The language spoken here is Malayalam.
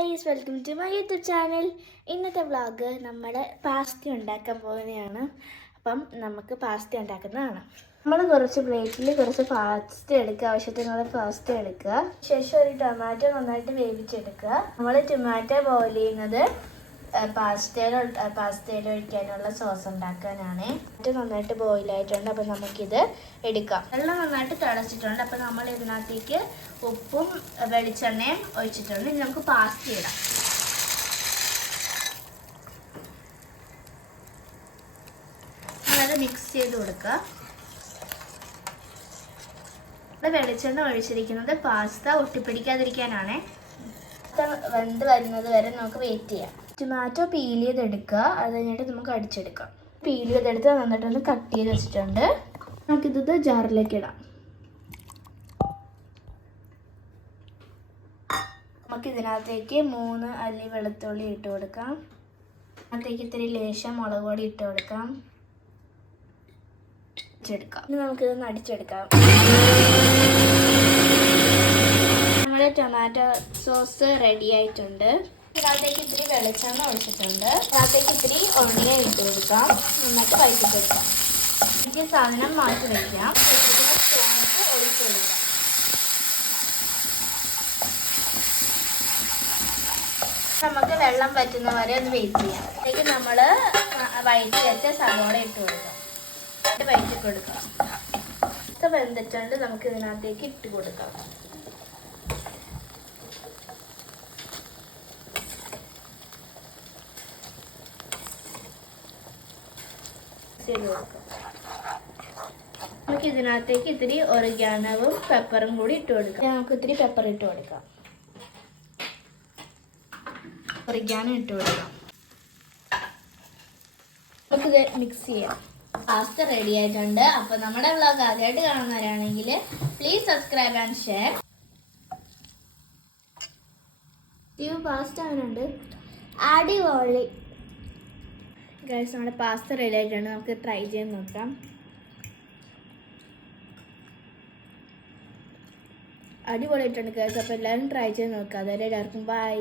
Guys, welcome to my YouTube channel. ഇന്നത്തെ വ്ളോഗ് നമ്മൾ പാസ്ത ഉണ്ടാക്കാൻ പോകുന്നതാണ്. അപ്പം നമുക്ക് പാസ്ത ഉണ്ടാക്കുന്നതാണ്. നമ്മൾ കുറച്ച് പ്ലേറ്റിൽ കുറച്ച് പാസ്ത എടുക്കുക, ആവശ്യത്തിനുള്ള പാസ്ത എടുക്കുക. ശേഷം ഒരു ടൊമാറ്റോ നന്നായിട്ട് വേവിച്ചെടുക്കുക. നമ്മൾ ടൊമാറ്റോ ബോയിൽ ചെയ്യുന്നത് പാസ്തയിൽ ഒഴിക്കാനുള്ള സോസ് ഉണ്ടാക്കാനാണ്. ഇത് നന്നായിട്ട് ബോയിലായിട്ടുണ്ട്. അപ്പം നമുക്കിത് എടുക്കാം. വെള്ളം നന്നായിട്ട് തിളച്ചിട്ടുണ്ട്. അപ്പം നമ്മൾ ഇതിനകത്തേക്ക് ഉപ്പും വെളിച്ചെണ്ണയും ഒഴിച്ചിട്ടുണ്ട്. ഇനി നമുക്ക് പാസ്ത ഇടാം. അത് മിക്സ് ചെയ്ത് കൊടുക്കുക. വെളിച്ചെണ്ണ ഒഴിച്ചിരിക്കുന്നത് പാസ്ത ഒട്ടിപ്പിടിക്കാതിരിക്കാനാണ്. വെന്ത് വരുന്നത് വരെ നമുക്ക് വെയിറ്റ് ചെയ്യാം. ടൊമാറ്റോ പീൽ ചെയ്തെടുക്കുക. അത് കഴിഞ്ഞിട്ട് നമുക്ക് അടിച്ചെടുക്കാം. പീൽ ചെയ്തെടുത്ത് നന്നായിട്ടൊന്ന് കട്ട് ചെയ്ത് വെച്ചിട്ടുണ്ട്. നമുക്കിത് ജാറിലേക്ക് ഇടാം. നമുക്കിതിനകത്തേക്ക് 3 അല്ലി വെളുത്തുള്ളി ഇട്ട് കൊടുക്കാം. അതിനകത്തേക്ക് ഇത്തിരി ലേശം മുളക് പൊടി ഇട്ട് കൊടുക്കാം. ഇനി നമുക്കിതൊന്ന് അടിച്ചെടുക്കാം. നമ്മുടെ ടൊമാറ്റോ സോസ് റെഡി ആയിട്ടുണ്ട്. ഇതിനകത്തേക്ക് ഇത്തിരി വെളിച്ചെണ്ണ ഒഴിച്ചിട്ടുണ്ട്. ഇതിനകത്തേക്ക് ഇത്തിരി ഓണിയൻ ഇട്ട് കൊടുക്കാം. നന്നായിട്ട് വഴറ്റി കൊടുക്കാം. ഈ സാധനം മാറ്റി വയ്ക്കാം. ഒഴിച്ച് കൊടുക്കാം. നമുക്ക് വെള്ളം പറ്റുന്ന വരെ ഒന്ന് വെയിറ്റ് ചെയ്യാം. അതിലേക്ക് നമ്മൾ വഴറ്റി വെച്ച സവോള ഇട്ട് കൊടുക്കാം. വഴറ്റി കൊടുക്കാം. വെന്തിട്ടുണ്ട്. നമുക്ക് ഇതിനകത്തേക്ക് ഇട്ട് കൊടുക്കാം. നമുക്ക് ഇതിനകത്തേക്ക് ഇത്തിരി ഒറിഗാനോവും പെപ്പറും കൂടി ഇട്ട് കൊടുക്കാം. നമുക്ക് ഇത്തിരി പെപ്പർ ഇട്ട് കൊടുക്കാം. ഒറിഗാനോ ഇട്ട് കൊടുക്കാം. നമുക്കിത് മിക്സ് ചെയ്യാം. പാസ്ത റെഡി ആയിട്ടുണ്ട്. അപ്പോൾ നമ്മുടെ വ്ളോഗ് ആദ്യമായിട്ട് കാണുന്നവരാണെങ്കിൽ please subscribe and share. Pasta അവനുണ്ട് അടിപൊളി. ഗൈസ്, നമ്മുടെ പാസ്ത റെഡി ആയിട്ടുണ്ട്. നമുക്ക് ട്രൈ ചെയ്ത് നോക്കാം. അടിപൊളിയായിട്ടുണ്ട് ഗൈസ്. അപ്പോൾ എല്ലാവരും ട്രൈ ചെയ്ത് നോക്കാം. അതുവരെ എല്ലാവർക്കും ബൈ.